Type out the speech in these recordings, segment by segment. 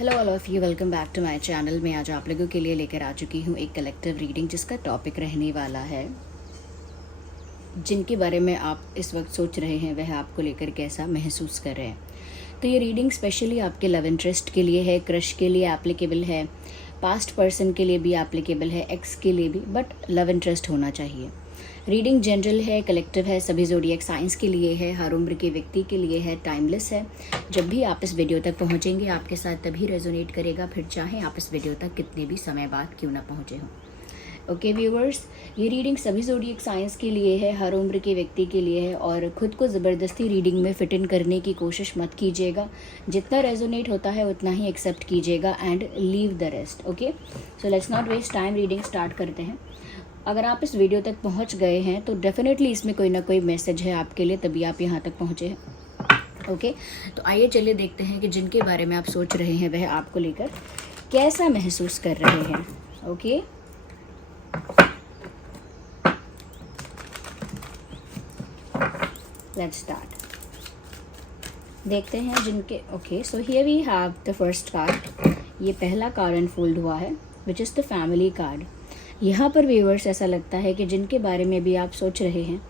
Hello all of you, welcome back to my channel. मैं आज आप लोगों के लिए लेकर आ चुकी हूँ एक कलेक्टिव रीडिंग जिसका टॉपिक रहने वाला है जिनके बारे में आप इस वक्त सोच रहे हैं वह आपको लेकर कैसा महसूस कर रहे हैं। तो ये रीडिंग स्पेशली आपके लव इंटरेस्ट के लिए है, क्रश के लिए एप्लीकेबल है, पास्ट पर्सन के लिए भी एप्लीकेबल है, एक्स के लिए भी, बट लव इंटरेस्ट होना चाहिए। रीडिंग जनरल है, कलेक्टिव है, सभी ज़ोडिएक साइंस के लिए है, हर उम्र के व्यक्ति के लिए है, टाइमलेस है। जब भी आप इस वीडियो तक पहुंचेंगे आपके साथ तभी रेजोनेट करेगा, फिर चाहे आप इस वीडियो तक कितने भी समय बाद क्यों ना पहुंचे हों। ओके व्यूवर्स, ये रीडिंग सभी ज़ोडिएक साइंस के लिए है, हर उम्र के व्यक्ति के लिए है और ख़ुद को ज़बरदस्ती रीडिंग में फिट इन करने की कोशिश मत कीजिएगा। जितना रेजोनेट होता है उतना ही एक्सेप्ट कीजिएगा and leave the rest. Okay, so let's not waste time, reading start करते हैं। अगर आप इस वीडियो तक पहुंच गए हैं तो डेफिनेटली इसमें कोई ना कोई मैसेज है आपके लिए, तभी आप यहाँ तक पहुँचे हैं। ओके, तो आइए चलिए देखते हैं कि जिनके बारे में आप सोच रहे हैं वह आपको लेकर कैसा महसूस कर रहे हैं। Okay, let's start. देखते हैं जिनके okay, so here we have the first card. ये पहला कार्ड अनफोल्ड हुआ है which is the family card. यहाँ पर व्यूअर्स ऐसा लगता है कि जिनके बारे में भी आप सोच रहे हैं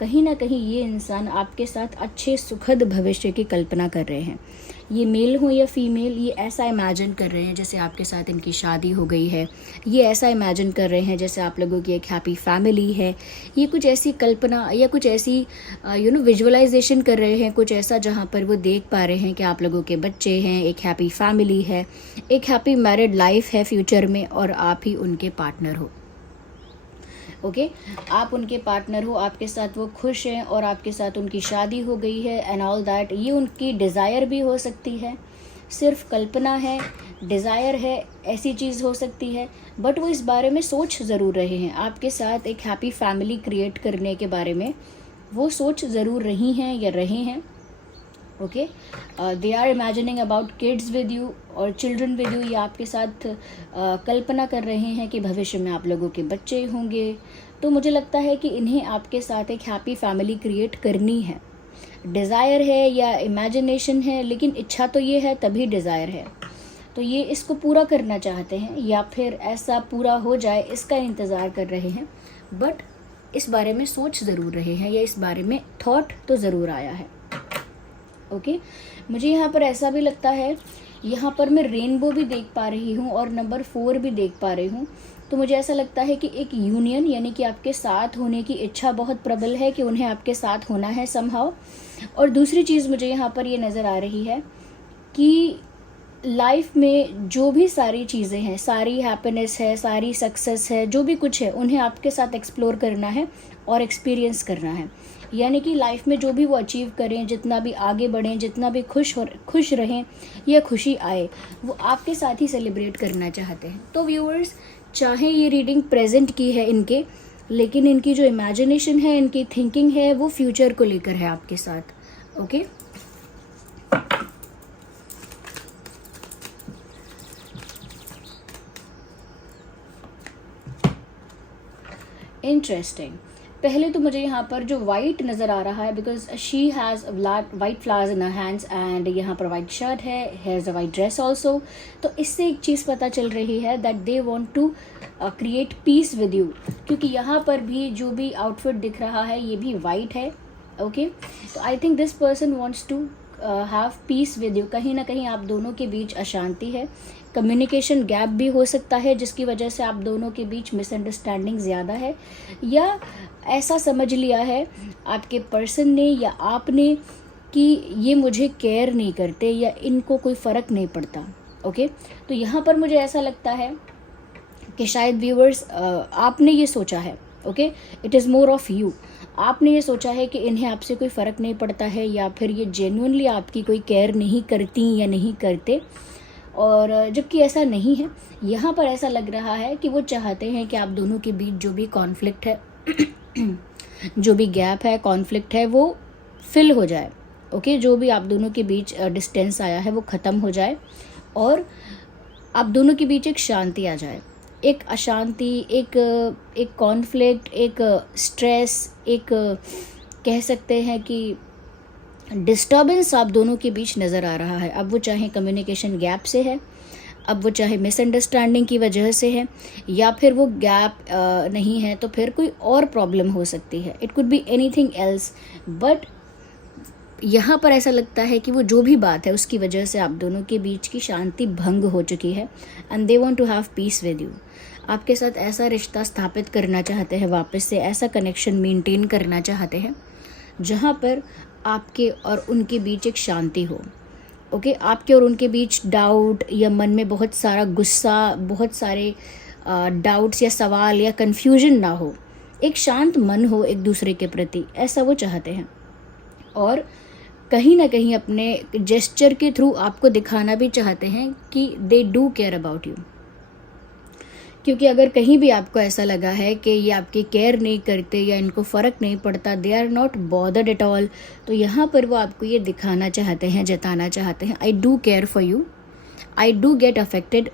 कहीं ना कहीं ये इंसान आपके साथ अच्छे सुखद भविष्य की कल्पना कर रहे हैं। ये मेल हो या फीमेल, ये ऐसा इमेजिन कर रहे हैं जैसे आपके साथ इनकी शादी हो गई है। ये ऐसा इमेजिन कर रहे हैं जैसे आप लोगों की एक हैप्पी फैमिली है। ये कुछ ऐसी कल्पना या कुछ ऐसी विजुअलाइजेशन कर रहे हैं, कुछ ऐसा जहाँ पर वो देख पा रहे हैं कि आप लोगों के बच्चे हैं, एक हैप्पी फैमिली है, एक हैप्पी मैरिड लाइफ है फ्यूचर में और आप ही उनके पार्टनर हो। ओके, आप उनके पार्टनर हो, आपके साथ वो खुश हैं और आपके साथ उनकी शादी हो गई है एंड ऑल दैट। ये उनकी डिज़ायर भी हो सकती है, सिर्फ कल्पना है, डिज़ायर है, ऐसी चीज़ हो सकती है, बट वो इस बारे में सोच ज़रूर रहे हैं। आपके साथ एक हैप्पी फैमिली क्रिएट करने के बारे में वो सोच ज़रूर रही हैं या रहे हैं। Okay, they are imagining about kids with you और चिल्ड्रन विद यू। ये आपके साथ कल्पना कर रहे हैं कि भविष्य में आप लोगों के बच्चे होंगे। तो मुझे लगता है कि इन्हें आपके साथ एक हैप्पी फैमिली क्रिएट करनी है। डिज़ायर है या इमेजिनेशन है, लेकिन इच्छा तो ये है तभी डिज़ायर है। तो ये इसको पूरा करना चाहते हैं या फिर ऐसा पूरा हो जाए इसका इंतज़ार कर रहे हैं, बट इस बारे में सोच ज़रूर रहे हैं या इस बारे में थॉट तो ज़रूर आया है। ओके, मुझे यहाँ पर ऐसा भी लगता है, यहाँ पर मैं रेनबो भी देख पा रही हूँ और नंबर 4 भी देख पा रही हूँ। तो मुझे ऐसा लगता है कि एक यूनियन यानी कि आपके साथ होने की इच्छा बहुत प्रबल है कि उन्हें आपके साथ होना है समहाउ। और दूसरी चीज़ मुझे यहाँ पर ये नज़र आ रही है कि लाइफ में जो भी सारी चीज़ें हैं, सारी हैप्पीनेस है, सारी सक्सेस है, जो भी कुछ है उन्हें आपके साथ एक्सप्लोर करना है और एक्सपीरियंस करना है। यानी कि लाइफ में जो भी वो अचीव करें, जितना भी आगे बढ़ें, जितना भी खुश रहें या खुशी आए, वो आपके साथ ही सेलिब्रेट करना चाहते हैं। तो व्यूअर्स, चाहे ये रीडिंग प्रेजेंट की है इनके, लेकिन इनकी जो इमेजिनेशन है, इनकी थिंकिंग है, वो फ्यूचर को लेकर है आपके साथ। Okay, interesting. पहले तो मुझे यहाँ पर जो वाइट नज़र आ रहा है, because she has white flowers in her hands and यहाँ पर वाइट शर्ट है, has a white dress also. तो इससे एक चीज़ पता चल रही है that they want to create peace with you, क्योंकि यहाँ पर भी जो भी आउटफिट दिख रहा है ये भी वाइट है। ओके, तो I think this person wants to have peace with you. कहीं ना कहीं आप दोनों के बीच अशांति है, कम्युनिकेशन गैप भी हो सकता है जिसकी वजह से आप दोनों के बीच मिसअंडरस्टैंडिंग ज़्यादा है, या ऐसा समझ लिया है आपके पर्सन ने या आपने कि ये मुझे केयर नहीं करते या इनको कोई फ़र्क नहीं पड़ता। ओके, तो यहाँ पर मुझे ऐसा लगता है कि शायद व्यूअर्स आपने ये सोचा है। Okay, it is more of you. आपने ये सोचा है कि इन्हें आपसे कोई फ़र्क नहीं पड़ता है या फिर ये जेन्युइनली आपकी कोई केयर नहीं करती या नहीं करते, और जबकि ऐसा नहीं है। यहाँ पर ऐसा लग रहा है कि वो चाहते हैं कि आप दोनों के बीच जो भी कॉन्फ्लिक्ट है जो भी गैप है, कॉन्फ्लिक्ट है, वो फिल हो जाए। ओके, जो भी आप दोनों के बीच डिस्टेंस आया है वो ख़त्म हो जाए और आप दोनों के बीच एक शांति आ जाए। एक अशांति, एक कॉन्फ्लिक्ट, एक स्ट्रेस, एक कह सकते हैं कि डिस्टर्बेंस आप दोनों के बीच नज़र आ रहा है। अब वो चाहे कम्युनिकेशन गैप से है अब वो चाहे मिसअंडरस्टैंडिंग की वजह से है या फिर वो गैप नहीं है, तो फिर कोई और प्रॉब्लम हो सकती है। It could be anything else, but यहाँ पर ऐसा लगता है कि वो जो भी बात है उसकी वजह से आप दोनों के बीच की शांति भंग हो चुकी है and they want to have peace with you. आपके साथ ऐसा रिश्ता स्थापित करना चाहते हैं, वापस से ऐसा कनेक्शन मेंटेन करना चाहते हैं जहाँ पर आपके और उनके बीच एक शांति हो। ओके, आपके और उनके बीच डाउट या मन में बहुत सारा गुस्सा, बहुत सारे डाउट्स या सवाल या कन्फ्यूजन ना हो, एक शांत मन हो एक दूसरे के प्रति, ऐसा वो चाहते हैं। और कहीं ना कहीं अपने जेस्चर के थ्रू आपको दिखाना भी चाहते हैं कि they do care about you. क्योंकि अगर कहीं भी आपको ऐसा लगा है कि ये आपकी केयर नहीं करते या इनको फ़र्क नहीं पड़ता, they are not bothered at all, तो यहाँ पर वो आपको ये दिखाना चाहते हैं, जताना चाहते हैं, I do care for you, I do get affected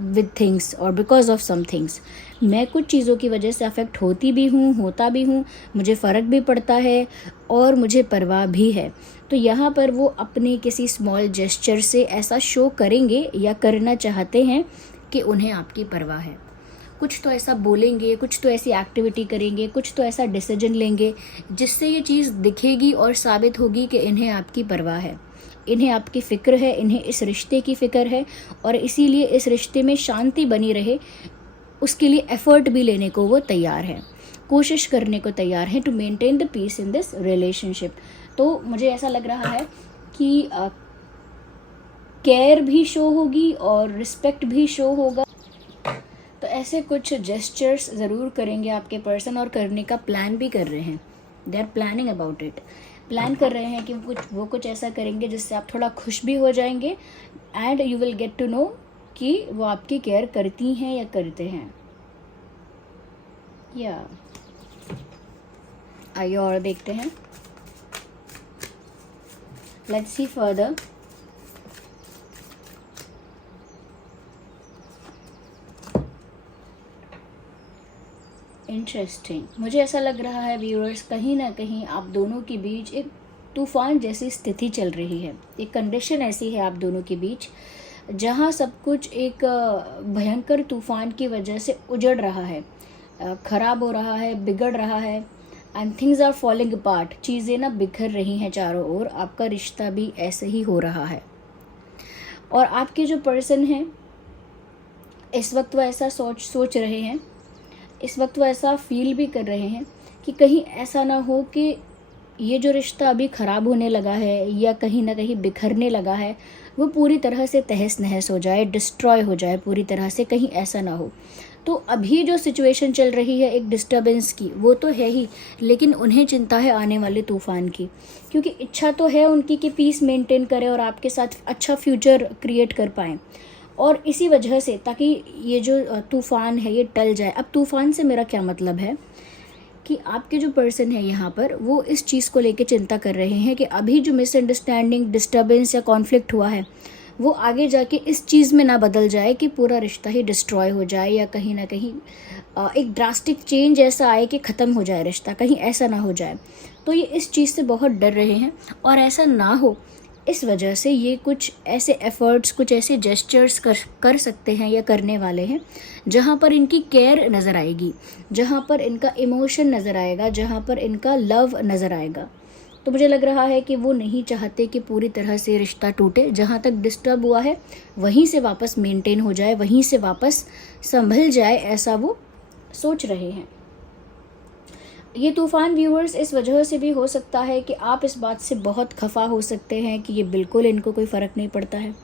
with things और बिकॉज ऑफ सम थिंग्स। मैं कुछ चीज़ों की वजह से अफेक्ट होती भी हूँ, होता भी हूँ, मुझे फ़र्क भी पड़ता है और मुझे परवाह भी है। तो यहाँ पर वो अपने किसी स्मॉल जेस्चर से ऐसा शो करेंगे या करना चाहते हैं कि उन्हें आपकी परवाह है। कुछ तो ऐसा बोलेंगे, कुछ तो ऐसी एक्टिविटी करेंगे, कुछ तो ऐसा डिसीजन लेंगे जिससे ये चीज़ दिखेगी और साबित होगी कि इन्हें आपकी परवाह है, इन्हें आपकी फ़िक्र है, इन्हें इस रिश्ते की फ़िक्र है और इसीलिए इस रिश्ते में शांति बनी रहे उसके लिए एफ़र्ट भी लेने को वो तैयार है, कोशिश करने को तैयार है to maintain the peace in this relationship. तो मुझे ऐसा लग रहा है कि केयर भी शो होगी और रिस्पेक्ट भी शो होगा। तो ऐसे कुछ जेस्चर्स ज़रूर करेंगे आपके पर्सन और करने का प्लान भी कर रहे हैं। They are planning about it, plan कर रहे हैं कि वो कुछ ऐसा करेंगे जिससे आप थोड़ा खुश भी हो जाएंगे and you will get to know कि वो आपकी केयर करती हैं या करते हैं। या आइए और देखते हैं, लेट्स सी फर्दर। इंटरेस्टिंग, मुझे ऐसा लग रहा है व्यूअर्स, कहीं ना कहीं आप दोनों के बीच एक तूफान जैसी स्थिति चल रही है, एक कंडीशन ऐसी है आप दोनों के बीच जहाँ सब कुछ एक भयंकर तूफान की वजह से उजड़ रहा है, ख़राब हो रहा है, बिगड़ रहा है and things are falling apart. चीज़ें ना बिखर रही हैं चारों ओर, आपका रिश्ता भी ऐसे ही हो रहा है। और आपके जो पर्सन हैं इस वक्त वो ऐसा सोच रहे हैं, इस वक्त वो ऐसा फील भी कर रहे हैं कि कहीं ऐसा ना हो कि ये जो रिश्ता अभी ख़राब होने लगा है या कहीं ना कहीं बिखरने लगा है वो पूरी तरह से तहस नहस हो जाए, डिस्ट्रॉय हो जाए पूरी तरह से, कहीं ऐसा ना हो। तो अभी जो सिचुएशन चल रही है एक डिस्टर्बेंस की, वो तो है ही, लेकिन उन्हें चिंता है आने वाले तूफ़ान की, क्योंकि इच्छा तो है उनकी कि पीस मेंटेन करें और आपके साथ अच्छा फ्यूचर क्रिएट कर पाएँ। और इसी वजह से, ताकि ये जो तूफ़ान है ये टल जाए। अब तूफ़ान से मेरा क्या मतलब है कि आपके जो पर्सन है यहाँ पर वो इस चीज़ को लेके चिंता कर रहे हैं कि अभी जो मिसअंडरस्टैंडिंग, डिस्टर्बेंस या कॉन्फ्लिक्ट हुआ है वो आगे जाके इस चीज़ में ना बदल जाए कि पूरा रिश्ता ही डिस्ट्रॉय हो जाए या कहीं ना कहीं एक ड्रास्टिक चेंज ऐसा आए कि ख़त्म हो जाए रिश्ता, कहीं ऐसा ना हो जाए। तो ये इस चीज़ से बहुत डर रहे हैं और ऐसा ना हो इस वजह से ये कुछ ऐसे एफ़र्ट्स, कुछ ऐसे जेस्चर्स कर सकते हैं या करने वाले हैं जहाँ पर इनकी केयर नज़र आएगी, जहाँ पर इनका इमोशन नज़र आएगा, जहाँ पर इनका लव नज़र आएगा। तो मुझे लग रहा है कि वो नहीं चाहते कि पूरी तरह से रिश्ता टूटे, जहाँ तक डिस्टर्ब हुआ है वहीं से वापस मेंटेन हो जाए, वहीं से वापस संभल जाए, ऐसा वो सोच रहे हैं। ये तूफ़ान व्यूअर्स इस वजह से भी हो सकता है कि आप इस बात से बहुत खफा हो सकते हैं कि ये बिल्कुल इनको कोई फ़र्क नहीं पड़ता है,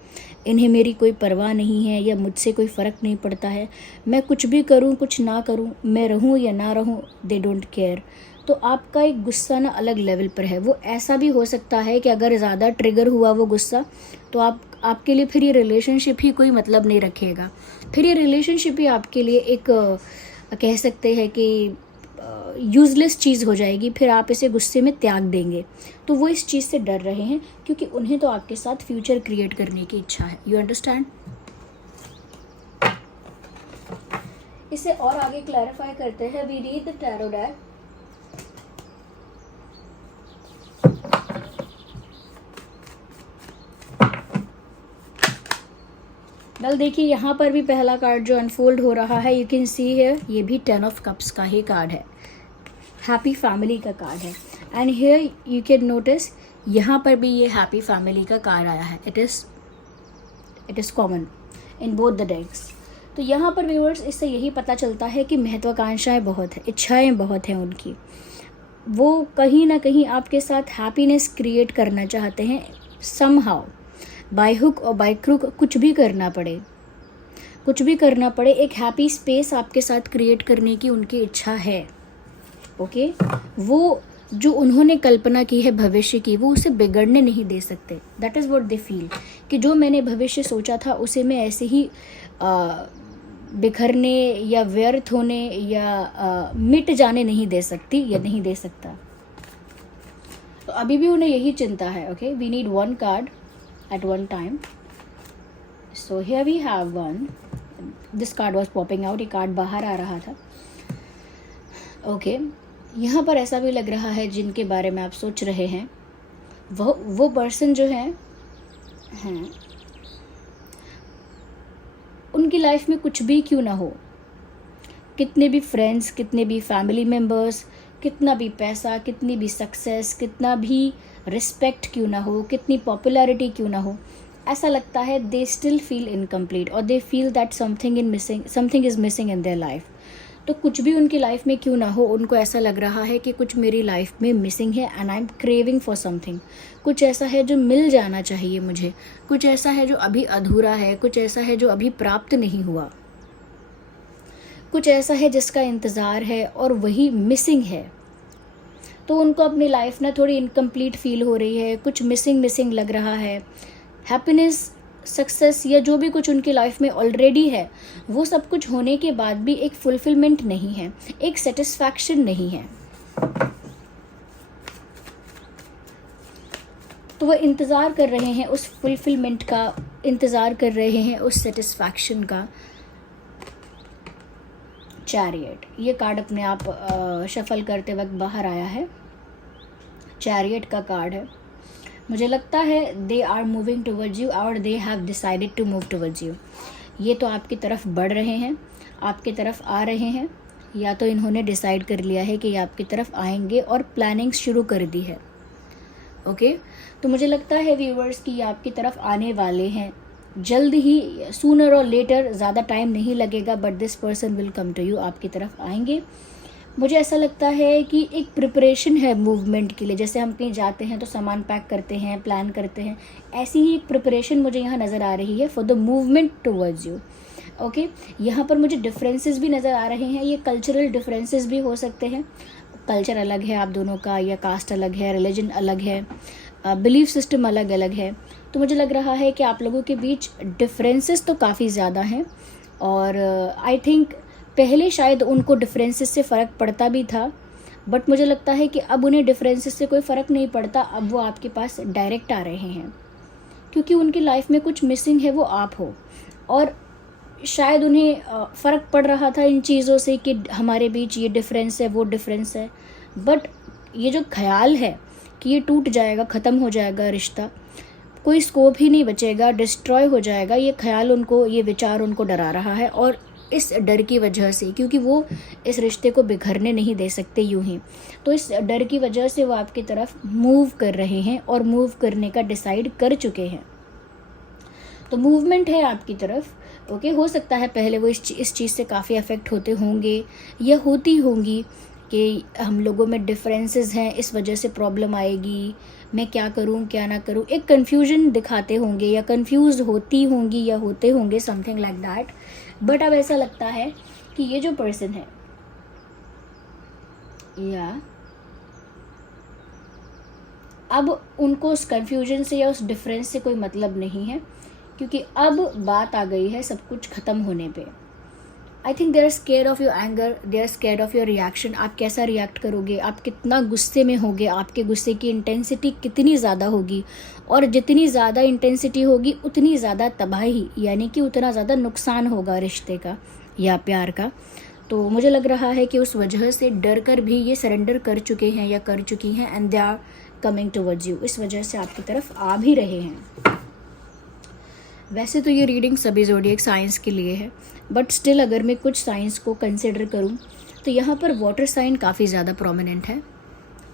इन्हें मेरी कोई परवाह नहीं है या मुझसे कोई फ़र्क नहीं पड़ता है, मैं कुछ भी करूं कुछ ना करूं, मैं रहूं या ना रहूं, दे डोंट केयर। तो आपका एक गुस्सा ना अलग लेवल पर है। वो ऐसा भी हो सकता है कि अगर ज़्यादा ट्रिगर हुआ वो गुस्सा तो आपके लिए फिर ये रिलेशनशिप ही कोई मतलब नहीं रखेगा, फिर ये रिलेशनशिप ही आपके लिए एक कह सकते हैं कि यूज़लेस चीज़ हो जाएगी, फिर आप इसे गुस्से में त्याग देंगे। तो वो इस चीज़ से डर रहे हैं क्योंकि उन्हें तो आपके साथ फ्यूचर क्रिएट करने की इच्छा है। You understand? इसे और आगे क्लैरिफाई करते हैं। We read the tarot deck. Well देखिए यहाँ पर भी पहला कार्ड जो अनफोल्ड हो रहा है, यू कैन सी हियर, ये भी 10 ऑफ कप्स का ही कार्ड है, हैप्पी फैमिली का कार्ड है। And here you can notice यहाँ पर भी ये हैप्पी फैमिली का कार्ड आया है। It is common in both the decks. तो यहाँ पर व्यूअर्स इससे यही पता चलता है कि महत्वाकांक्षाएं बहुत है, इच्छाएं बहुत हैं उनकी। वो कहीं ना कहीं आपके साथ हैप्पीनेस क्रिएट करना चाहते हैं समहाउ, बाय हुक और बाय क्रुक, कुछ भी करना पड़े, एक हैप्पी स्पेस आपके साथ क्रिएट करने की उनकी इच्छा है। ओके वो जो उन्होंने कल्पना की है भविष्य की, वो उसे बिगड़ने नहीं दे सकते। That is what they feel कि जो मैंने भविष्य सोचा था उसे मैं ऐसे ही बिखरने या व्यर्थ होने या मिट जाने नहीं दे सकती या नहीं दे सकता। तो अभी भी उन्हें यही चिंता है। Okay we need one card at one time. So here we have one, this card was popping out, ये कार्ड बाहर आ रहा था। ओके यहाँ पर ऐसा भी लग रहा है जिनके बारे में आप सोच रहे हैं, वो पर्सन जो है हैं, उनकी लाइफ में कुछ भी क्यों ना हो, कितने भी फ्रेंड्स, कितने भी फैमिली मेम्बर्स, कितना भी पैसा, कितनी भी सक्सेस, कितना भी रिस्पेक्ट क्यों ना हो, कितनी पॉपुलैरिटी क्यों ना हो, ऐसा लगता है दे स्टिल फील इनकम्प्लीट और they feel that something is missing in their life. तो कुछ भी उनकी लाइफ में क्यों ना हो, उनको ऐसा लग रहा है कि कुछ मेरी लाइफ में मिसिंग है and I am craving for something. कुछ ऐसा है जो मिल जाना चाहिए मुझे, कुछ ऐसा है जो अभी अधूरा है, कुछ ऐसा है जो अभी प्राप्त नहीं हुआ, कुछ ऐसा है जिसका इंतज़ार है और वही मिसिंग है। तो उनको अपनी लाइफ ना थोड़ी इनकम्प्लीट फील हो रही है, कुछ मिसिंग लग रहा है। हैप्पीनेस, सक्सेस या जो भी कुछ उनकी लाइफ में ऑलरेडी है, वो सब कुछ होने के बाद भी एक फुलफिलमेंट नहीं है, एक सेटिस्फैक्शन नहीं है। तो वो इंतज़ार कर रहे हैं उस फुलफिलमेंट का, इंतज़ार कर रहे हैं उस सेटिस्फैक्शन का। चैरियट, ये कार्ड अपने आप शफल करते वक्त बाहर आया है, चैरियट का कार्ड है। मुझे लगता है they are moving towards you और they have decided to move towards you. ये तो आपकी तरफ बढ़ रहे हैं, आपकी तरफ आ रहे हैं, या तो इन्होंने डिसाइड कर लिया है कि ये आपकी तरफ आएंगे और प्लानिंग शुरू कर दी है। ओके तो मुझे लगता है व्यूअर्स कि ये आपकी तरफ आने वाले हैं जल्द ही, सूनर और लेटर, ज़्यादा टाइम नहीं लगेगा, but this person will come to you, आपकी तरफ आएंगे। मुझे ऐसा लगता है कि एक प्रिपरेशन है मूवमेंट के लिए, जैसे हम कहीं जाते हैं तो सामान पैक करते हैं, प्लान करते हैं, ऐसी ही एक प्रिपरेशन मुझे यहाँ नज़र आ रही है for the movement towards you. Okay यहाँ पर मुझे डिफरेंसेस भी नज़र आ रहे हैं, ये कल्चरल डिफरेंसेस भी हो सकते हैं। कल्चर अलग है आप दोनों का, या कास्ट अलग है, रिलीजन अलग है, बिलीफ सिस्टम अलग अलग है। तो मुझे लग रहा है कि आप लोगों के बीच डिफरेंसेस तो काफ़ी ज़्यादा हैं और आई थिंक पहले शायद उनको डिफरेंसेस से फ़र्क पड़ता भी था, बट मुझे लगता है कि अब उन्हें डिफरेंसेस से कोई फ़र्क नहीं पड़ता। अब वो आपके पास डायरेक्ट आ रहे हैं क्योंकि उनकी लाइफ में कुछ मिसिंग है, वो आप हो। और शायद उन्हें फ़र्क पड़ रहा था इन चीज़ों से कि हमारे बीच ये डिफरेंस है, वो डिफरेंस है, बट ये जो ख्याल है कि ये टूट जाएगा, ख़त्म हो जाएगा रिश्ता, कोई स्कोप ही नहीं बचेगा, डिस्ट्रॉय हो जाएगा, ये ख्याल उनको, ये विचार उनको डरा रहा है। और इस डर की वजह से, क्योंकि वो इस रिश्ते को बिखरने नहीं दे सकते यूं ही, तो इस डर की वजह से वो आपकी तरफ मूव कर रहे हैं और मूव करने का डिसाइड कर चुके हैं। तो मूवमेंट है आपकी तरफ। ओके हो सकता है पहले वो इस चीज़ से काफ़ी अफेक्ट होते होंगे या होती होंगी कि हम लोगों में डिफरेंसेस हैं, इस वजह से प्रॉब्लम आएगी, मैं क्या करूं क्या ना करूं, एक कन्फ्यूजन दिखाते होंगे या कंफ्यूज होती होंगी या होते होंगे, समथिंग लाइक दैट। बट अब ऐसा लगता है कि ये जो पर्सन है, या अब उनको उस कन्फ्यूजन से या उस डिफरेंस से कोई मतलब नहीं है, क्योंकि अब बात आ गई है सब कुछ ख़त्म होने पे। I think they are scared of your anger, they are scared of your reaction. आप कैसा रिएक्ट करोगे, आप कितना गुस्से में होगे, आपके गुस्से की इंटेंसिटी कितनी ज़्यादा होगी, और जितनी ज़्यादा इंटेंसिटी होगी उतनी ज़्यादा तबाही, यानी कि उतना ज़्यादा नुकसान होगा रिश्ते का या प्यार का। तो मुझे लग रहा है कि उस वजह से डर कर भी ये सरेंडर कर चुके हैं या कर चुकी हैं, and they are coming towards you, इस वजह से आपकी तरफ आ भी रहे हैं। वैसे तो ये रीडिंग सभी ज़ोडिएक साइंस के लिए है, बट स्टिल अगर मैं कुछ साइंस को कंसिडर करूँ तो यहाँ पर वाटर साइन काफ़ी ज़्यादा प्रोमिनेंट है,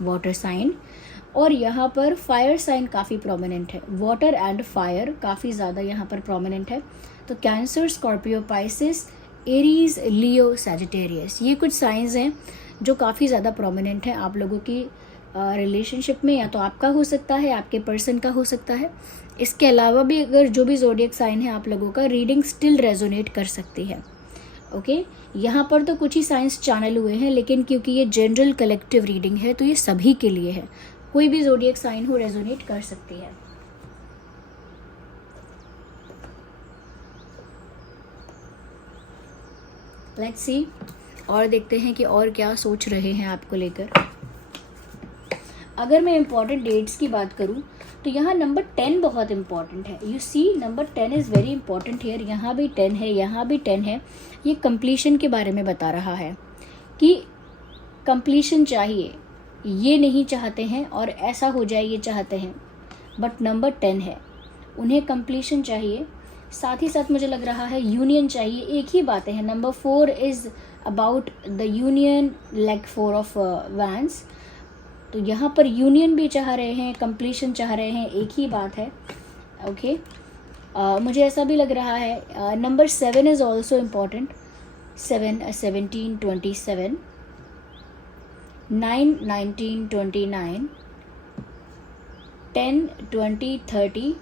वाटर साइन, और यहाँ पर फायर साइन काफ़ी प्रोमिनेंट है, वाटर एंड फायर काफ़ी ज़्यादा यहाँ पर प्रोमिनेंट है। तो कैंसर, स्कॉर्पियो, पाइसिस, एरीज, लियो, सैजिटेरियस, ये कुछ साइंस हैं जो काफ़ी ज़्यादा प्रोमिनेंट है आप लोगों की रिलेशनशिप में, या तो आपका हो सकता है, आपके पर्सन का हो सकता है। इसके अलावा भी अगर जो भी ज़ोडिएक साइन है आप लोगों का, रीडिंग स्टिल रेजोनेट कर सकती है। ओके, यहाँ पर तो कुछ ही साइंस चैनल हुए हैं, लेकिन क्योंकि ये जनरल कलेक्टिव रीडिंग है तो ये सभी के लिए है, कोई भी ज़ोडिएक साइन हो रेजोनेट कर सकती है। लेट्स सी, और देखते हैं कि और क्या सोच रहे हैं आपको लेकर। अगर मैं इम्पॉर्टेंट डेट्स की बात करूं तो यहाँ नंबर 10 बहुत इम्पॉर्टेंट है। You see, number 10 is very important here. यहाँ भी 10 है, यहाँ भी 10 है। ये कंप्लीशन के बारे में बता रहा है कि कंप्लीशन चाहिए, ये नहीं चाहते हैं और ऐसा हो जाए ये चाहते हैं, बट नंबर 10 है, उन्हें कंप्लीशन चाहिए। साथ ही साथ मुझे लग रहा है यूनियन चाहिए, एक ही बातें हैं। Number 4 is about the union, leg 4 of vents, तो यहाँ पर यूनियन भी चाह रहे हैं, कंप्लीशन चाह रहे हैं, एक ही बात है। ओके, मुझे ऐसा भी लग रहा है। नंबर 7 इज़ ऑल्सो इम्पॉर्टेंट, 7, 17, 27, 9, 19, 29, 10, 20, 30,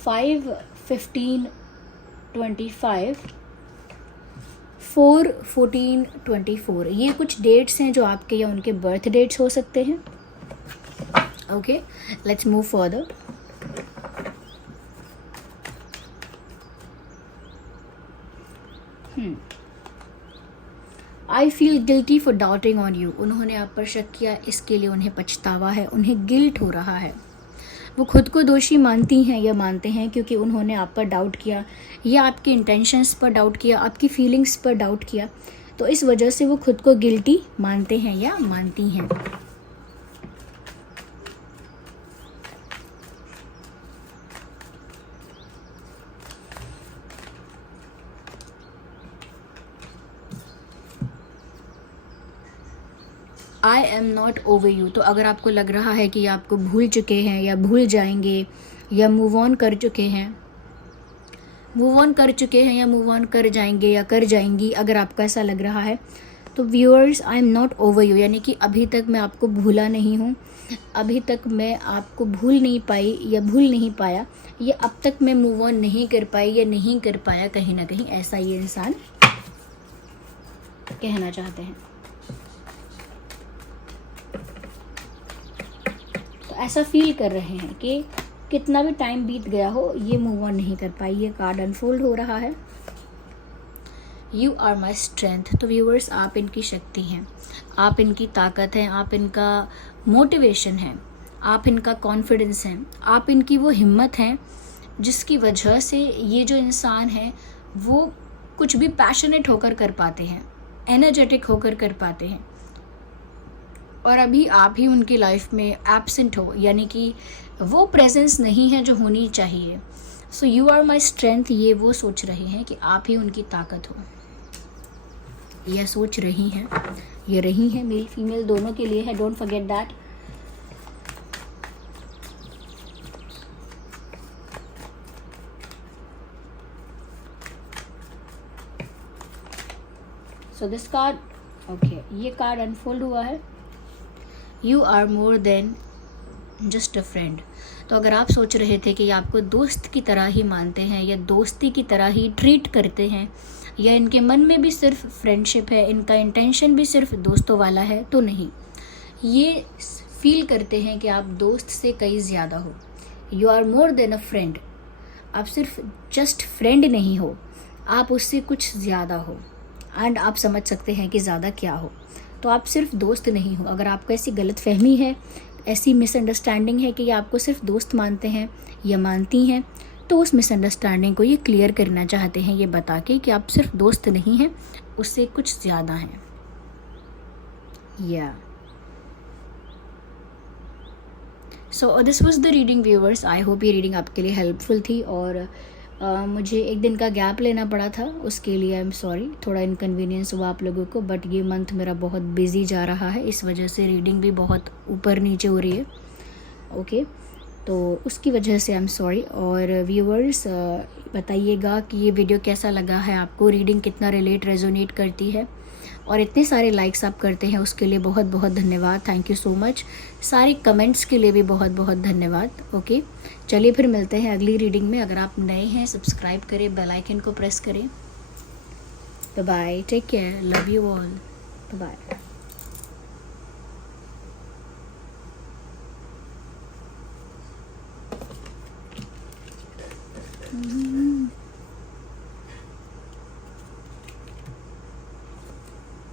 5, 15, 25, 4, 14, 24, ये कुछ डेट्स हैं जो आपके या उनके बर्थ डेट्स हो सकते हैं। Okay, let's move further. I feel guilty for doubting on you, उन्होंने आप पर शक किया, इसके लिए उन्हें पछतावा है, उन्हें गिल्ट हो रहा है। वो खुद को दोषी मानती हैं या मानते हैं क्योंकि उन्होंने आप पर डाउट किया, या आपके इंटेंशंस पर डाउट किया, आपकी फीलिंग्स पर डाउट किया, तो इस वजह से वो खुद को गिल्टी मानते हैं या मानती हैं। I am not over you, तो अगर आपको लग रहा है कि आपको भूल चुके हैं या भूल जाएंगे या मूव ऑन कर चुके हैं, मूव ऑन कर चुके हैं या मूव ऑन कर जाएंगे या कर जाएंगी, अगर आपको ऐसा लग रहा है तो viewers, I am not over you, यानी कि अभी तक मैं आपको भूला नहीं हूँ, अभी तक मैं आपको भूल नहीं पाई या भूल नहीं पाया, या अब तक मैं मूव ऑन नहीं कर पाई या नहीं कर पाया, कहीं ना कहीं ऐसा ये इंसान कहना चाहते हैं। तो ऐसा फील कर रहे हैं कि कितना भी टाइम बीत गया हो, ये मूव ऑन नहीं कर पाई। ये कार्ड अनफोल्ड हो रहा है, यू आर माई स्ट्रेंथ, तो व्यूअर्स, आप इनकी शक्ति हैं, आप इनकी ताकत हैं, आप इनका मोटिवेशन हैं, आप इनका कॉन्फिडेंस हैं, आप इनकी वो हिम्मत हैं जिसकी वजह से ये जो इंसान है वो कुछ भी पैशनेट होकर कर पाते हैं, एनर्जेटिक होकर कर पाते हैं। और अभी आप ही उनकी लाइफ में एब्सेंट हो, यानी कि वो प्रेजेंस नहीं है जो होनी चाहिए। So you are my strength, ये वो सोच रहे हैं कि आप ही उनकी ताकत हो, यह सोच रही हैं, ये रही हैं, मेल फीमेल दोनों के लिए है, don't forget that. So this card, okay, ये कार्ड अनफोल्ड हुआ है, you are more than just a friend. तो अगर आप सोच रहे थे कि आपको दोस्त की तरह ही मानते हैं या दोस्ती की तरह ही ट्रीट करते हैं, या इनके मन में भी सिर्फ फ्रेंडशिप है, इनका इंटेंशन भी सिर्फ दोस्तों वाला है, तो नहीं, ये फील करते हैं कि आप दोस्त से कहीं ज़्यादा हो। You are more than a friend, आप सिर्फ जस्ट फ्रेंड नहीं हो, आप उससे कुछ ज़्यादा हो। एंड आप समझ सकते हैं कि ज़्यादा क्या हो, तो आप सिर्फ दोस्त नहीं हो। अगर आपको ऐसी गलत फहमी है, ऐसी मिसअंडरस्टैंडिंग है कि आप आपको सिर्फ दोस्त मानते हैं या मानती हैं, तो उस मिसअंडरस्टैंडिंग को ये क्लियर करना चाहते हैं, ये बता के कि आप सिर्फ दोस्त नहीं हैं, उससे कुछ ज़्यादा हैं। या so this was the reading viewers, I hope ये रीडिंग आपके लिए हेल्पफुल थी। और मुझे एक दिन का गैप लेना पड़ा था, उसके लिए आई एम सॉरी, थोड़ा इनकन्वीनियंस हुआ आप लोगों को, बट ये मंथ मेरा बहुत बिजी जा रहा है, इस वजह से रीडिंग भी बहुत ऊपर नीचे हो रही है। ओके, तो उसकी वजह से आई एम सॉरी। और व्यूअर्स बताइएगा कि ये वीडियो कैसा लगा है आपको, रीडिंग कितना रिलेट रेजोनेट करती है, और इतने सारे लाइक्स आप करते हैं उसके लिए बहुत बहुत धन्यवाद, थैंक यू सो मच। सारे कमेंट्स के लिए भी बहुत बहुत धन्यवाद। ओके, चलिए फिर मिलते हैं अगली रीडिंग में। अगर आप नए हैं सब्सक्राइब करें, बेल आइकन को प्रेस करें। Bye bye, take care, love you all, bye bye.